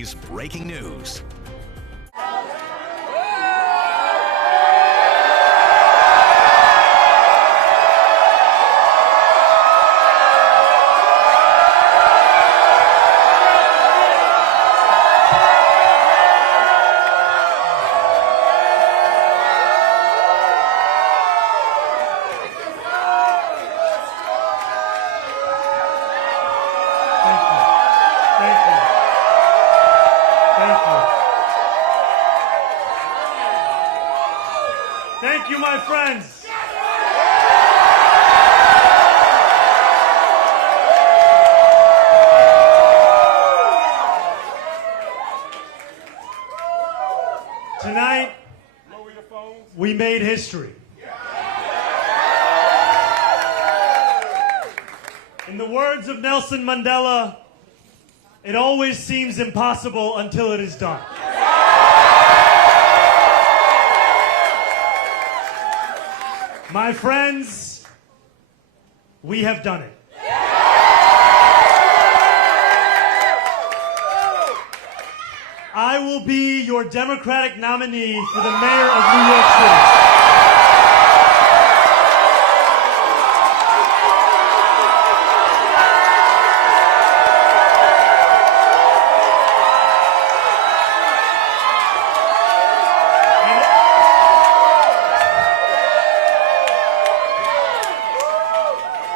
NYC's breaking news. Thank you, my friends. Tonight, we made history. In the words of Nelson Mandela, it always seems impossible until it is done. My friends, we have done it. I will be your Democratic nominee for the mayor of New York City.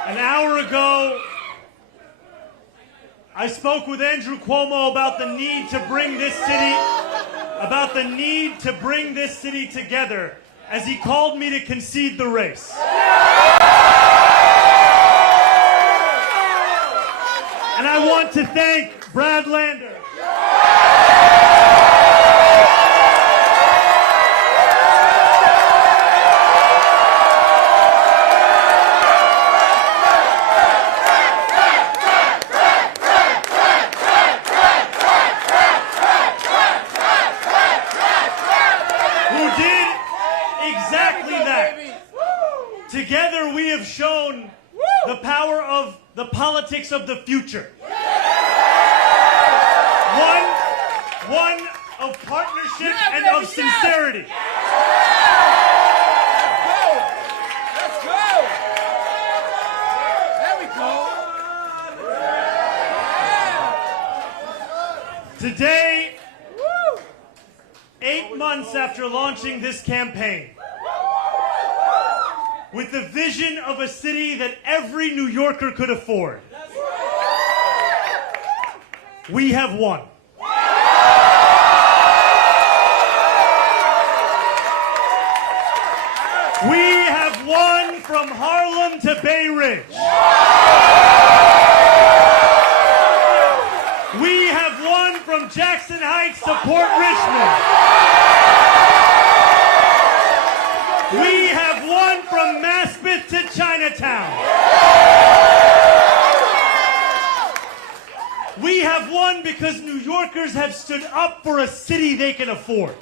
An hour ago, I spoke with Andrew Cuomo about the need to bring this city together as he called me to concede the race. And I want to thank Brad Lander. Together we have shown the power of the politics of the future. One of partnership and of sincerity. Let's go! There we go! Today, 8 months after launching this campaign, with the vision of a city that every New Yorker could afford, we have won. We have won from Harlem to Bay Ridge. We have won from Jackson Heights to Port Richmond. We have won from Maspeth to Chinatown. We have won because New Yorkers have stood up for a city they can afford.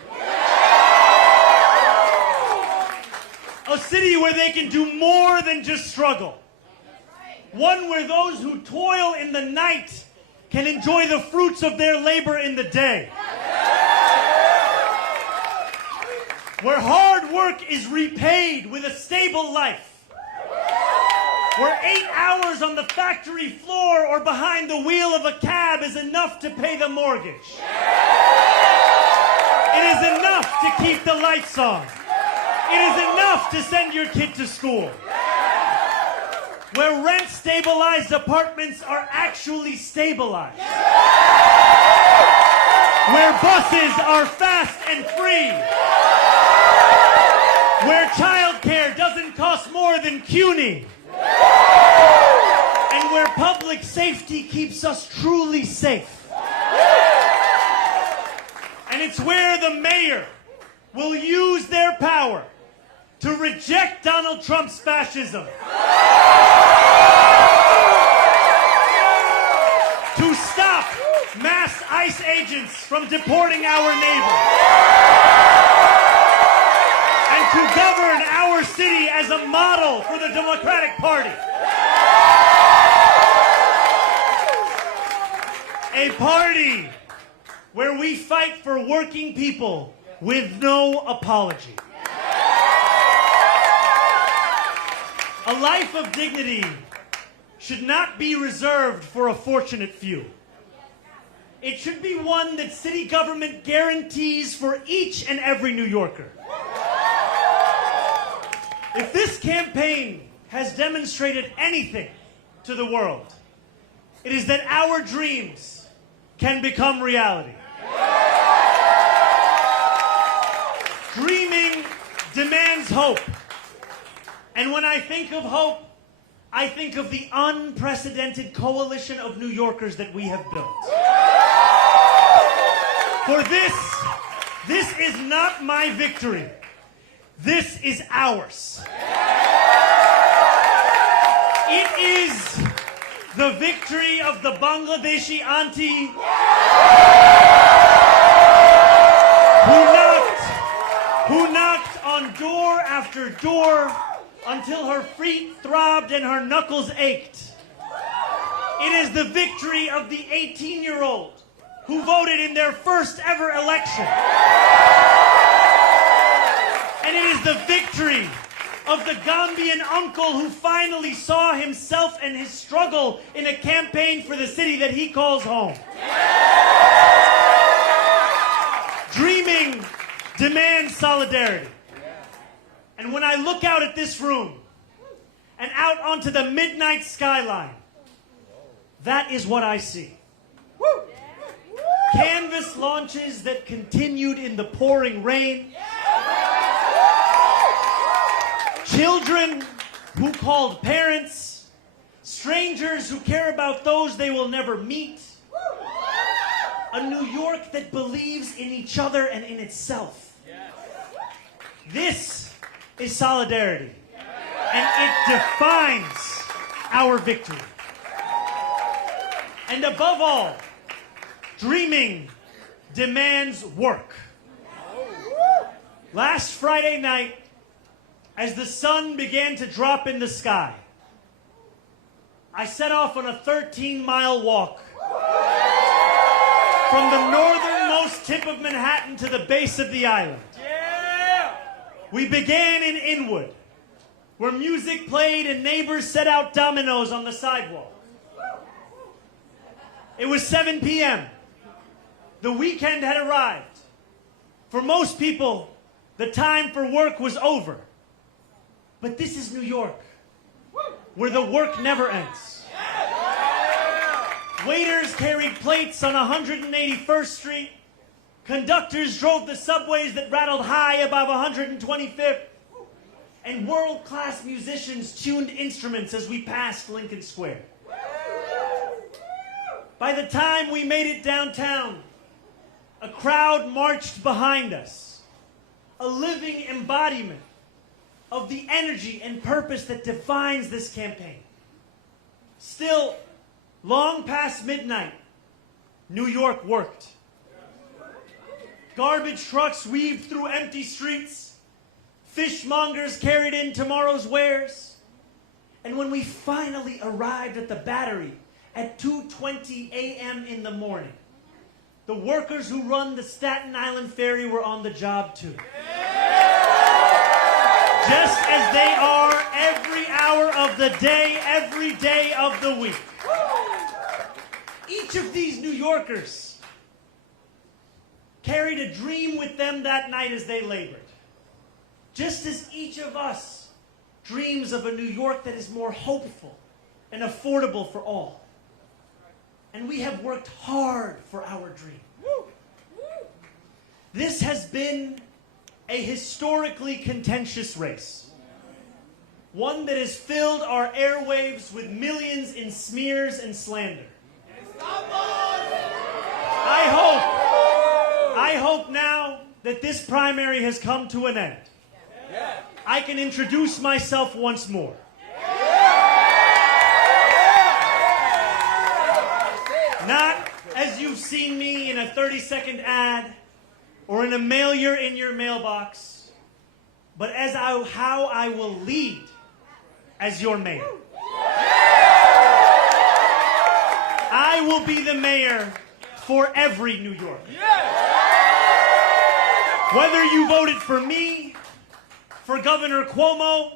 A city where they can do more than just struggle. One where those who toil in the night can enjoy the fruits of their labor in the day. Where hard work is repaid with a stable life. Where 8 hours on the factory floor or behind the wheel of a cab is enough to pay the mortgage. It is enough to keep the lights on. It is enough to send your kid to school. Where rent-stabilized apartments are actually stabilized. Where buses are fast and free. Where childcare doesn't cost more than CUNY. And where public safety keeps us truly safe. And it's where the mayor will use their power to reject Donald Trump's fascism. To stop mass ICE agents from deporting our neighbors. And to govern our city as a model for the Democratic Party. A party where we fight for working people with no apology. A life of dignity should not be reserved for a fortunate few. It should be one that city government guarantees for each and every New Yorker. If this campaign has demonstrated anything to the world, it is that our dreams can become reality. Dreaming demands hope. And when I think of hope, I think of the unprecedented coalition of New Yorkers that we have built. For this is not my victory. This is ours. It is the victory of the Bangladeshi auntie who knocked on door after door until her feet throbbed and her knuckles ached. It is the victory of the 18-year-old who voted in their first ever election. And it is the victory of the Gambian uncle who finally saw himself and his struggle in a campaign for the city that he calls home. Dreaming demands solidarity. And when I look out at this room and out onto the midnight skyline, that is what I see. Canvas launches that continued in the pouring rain. Children who called parents. Strangers who care about those they will never meet. A New York that believes in each other and in itself. This is solidarity. And it defines our victory. And above all, dreaming demands work. Last Friday night, as the sun began to drop in the sky, I set off on a 13-mile walk from the northernmost tip of Manhattan to the base of the island. We began in Inwood, where music played and neighbors set out dominoes on the sidewalk. It was 7 p.m. The weekend had arrived. For most people, the time for work was over. But this is New York, where the work never ends. Waiters carried plates on 181st Street. Conductors drove the subways that rattled high above 125th. And world-class musicians tuned instruments as we passed Lincoln Square. By the time we made it downtown, a crowd marched behind us, a living embodiment of the energy and purpose that defines this campaign. Still, long past midnight, New York worked. Garbage trucks weaved through empty streets. Fishmongers carried in tomorrow's wares. And when we finally arrived at the Battery at 2:20 a.m. in the morning, the workers who run the Staten Island Ferry were on the job too. Just as they are every hour of the day, every day of the week. Each of these New Yorkers carried a dream with them that night as they labored. Just as each of us dreams of a New York that is more hopeful and affordable for all. And we have worked hard for our dream. This has been a historically contentious race. One that has filled our airwaves with millions in smears and slander. I hope now that this primary has come to an end. I can introduce myself once more. Not as you've seen me in a 30-second ad or in a mailer in your mailbox, but as how I will lead as your mayor. I will be the mayor for every New Yorker. Yes! Whether you voted for me, for Governor Cuomo,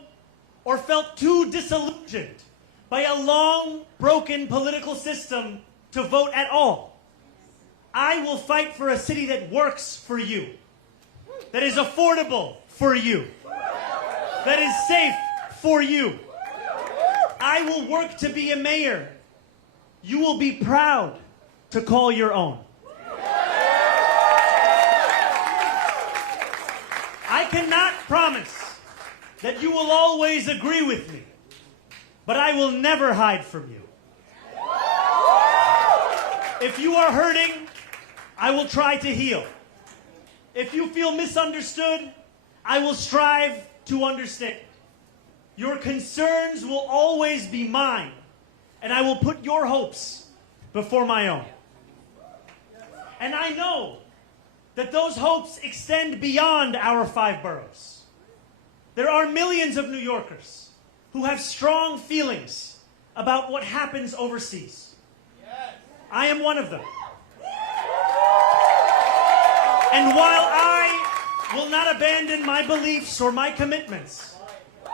or felt too disillusioned by a long, broken political system to vote at all, I will fight for a city that works for you, that is affordable for you, that is safe for you. I will work to be a mayor you will be proud to call your own. I cannot promise that you will always agree with me, but I will never hide from you. If you are hurting, I will try to heal. If you feel misunderstood, I will strive to understand. Your concerns will always be mine, and I will put your hopes before my own. And I know that those hopes extend beyond our 5 boroughs. There are millions of New Yorkers who have strong feelings about what happens overseas. I am one of them. And while I will not abandon my beliefs or my commitments,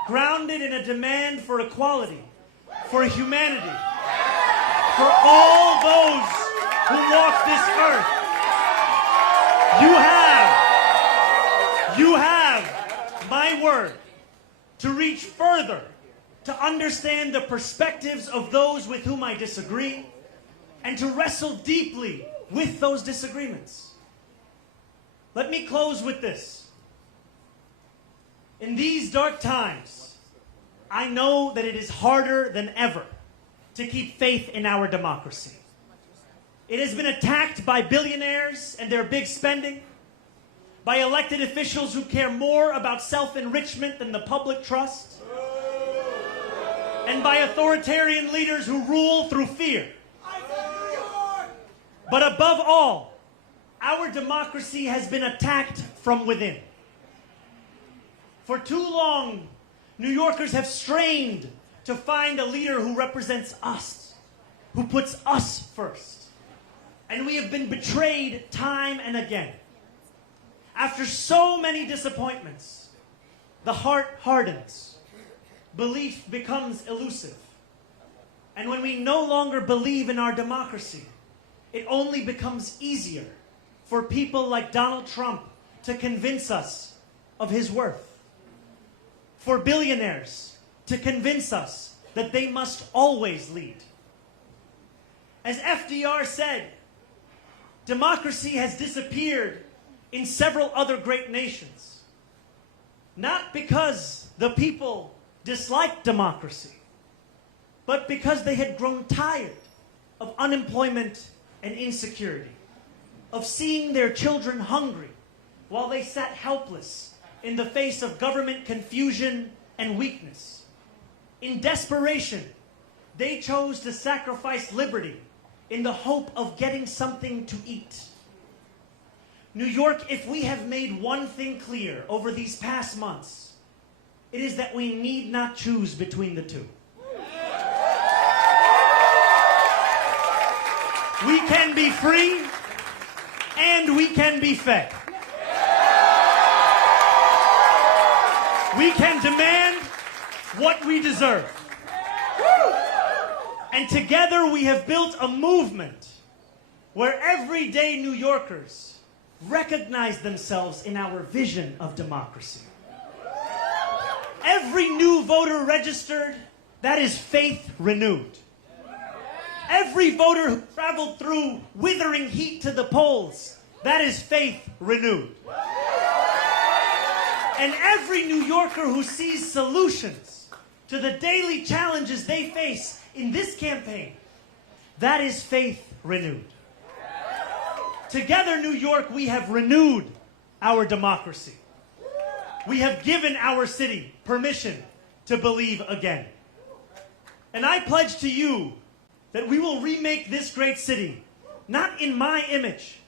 grounded in a demand for equality, for humanity, for all those who walk this earth, you have my word to reach further, to understand the perspectives of those with whom I disagree, and to wrestle deeply with those disagreements. Let me close with this. In these dark times, I know that it is harder than ever to keep faith in our democracy. It has been attacked by billionaires and their big spending, by elected officials who care more about self-enrichment than the public trust, and by authoritarian leaders who rule through fear. But above all, our democracy has been attacked from within. For too long, New Yorkers have strained to find a leader who represents us, who puts us first. And we have been betrayed time and again. After so many disappointments, the heart hardens, belief becomes elusive. And when we no longer believe in our democracy, it only becomes easier for people like Donald Trump to convince us of his worth. For billionaires to convince us that they must always lead. As FDR said, democracy has disappeared in several other great nations. Not because the people disliked democracy, but because they had grown tired of unemployment and insecurity, of seeing their children hungry while they sat helpless in the face of government confusion and weakness. In desperation, they chose to sacrifice liberty in the hope of getting something to eat. New York, if we have made one thing clear over these past months, it is that we need not choose between the two. We can be free and we can be fed. We can demand what we deserve. And together we have built a movement where everyday New Yorkers recognize themselves in our vision of democracy. Every new voter registered, that is faith renewed. Every voter who traveled through withering heat to the polls, that is faith renewed. And every New Yorker who sees solutions to the daily challenges they face in this campaign, that is faith renewed. Together, New York, we have renewed our democracy. We have given our city permission to believe again. And I pledge to you that we will remake this great city, not in my image,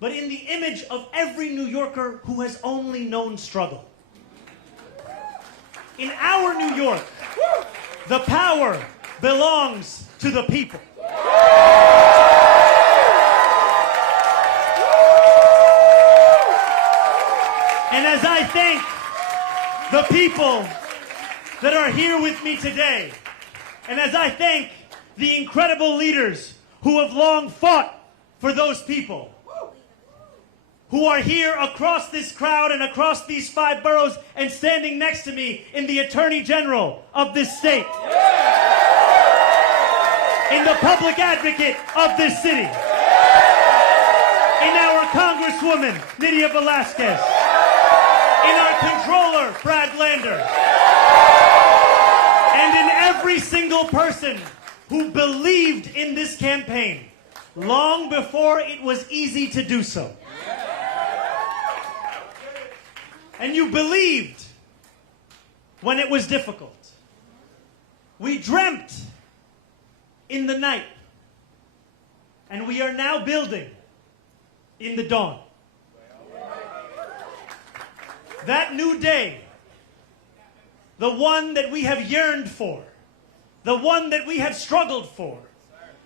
but in the image of every New Yorker who has only known struggle. In our New York, the power belongs to the people. And as I thank the people that are here with me today, and as I thank the incredible leaders who have long fought for those people, who are here across this crowd and across these 5 boroughs and standing next to me in the Attorney General of this state, in the Public Advocate of this city, in our Congresswoman, Nydia Velasquez, in our Controller, Brad Lander, and in every single person who believed in this campaign long before it was easy to do so. And you believed when it was difficult. We dreamt in the night, and we are now building in the dawn. That new day, the one that we have yearned for, the one that we have struggled for,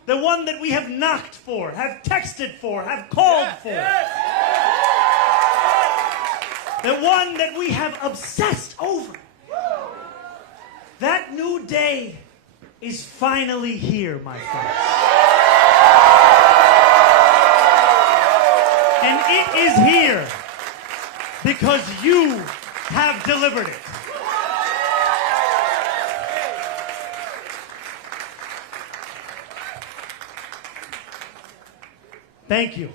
the one that we have knocked for, have texted for, have called for, the one that we have obsessed over. That new day is finally here, my friends. And it is here because you have delivered it. Thank you.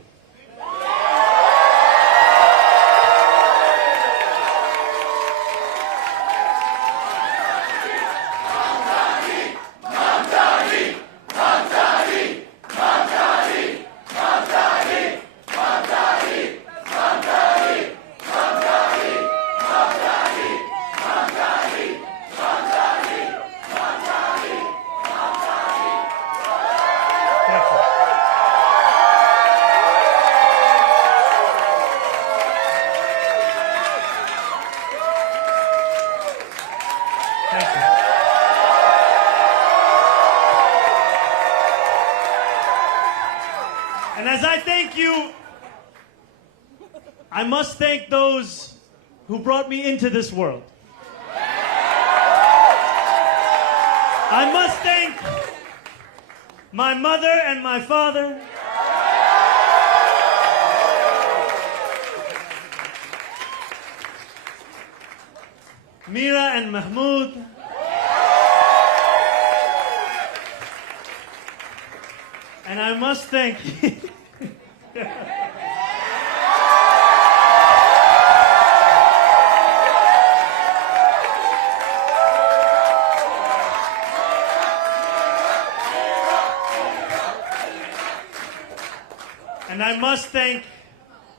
And as I thank you, I must thank those who brought me into this world. I must thank my mother and my father. Mira and Mahmoud. And I must thank and I must thank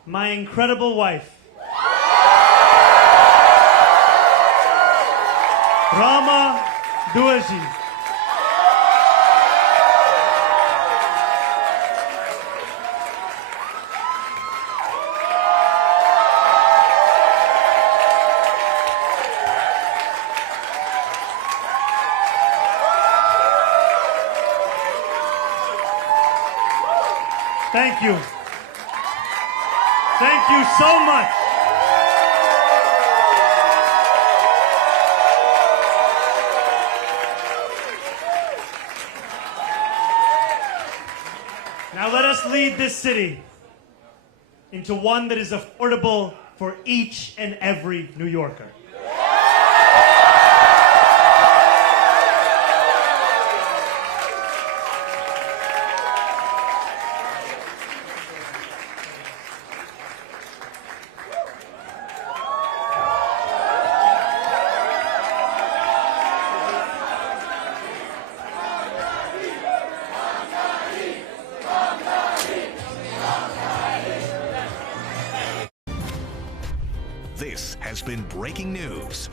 my incredible wife, Rama Duaji. Thank you. Thank you so much. Now let us lead this city into one that is affordable for each and every New Yorker. This has been breaking news.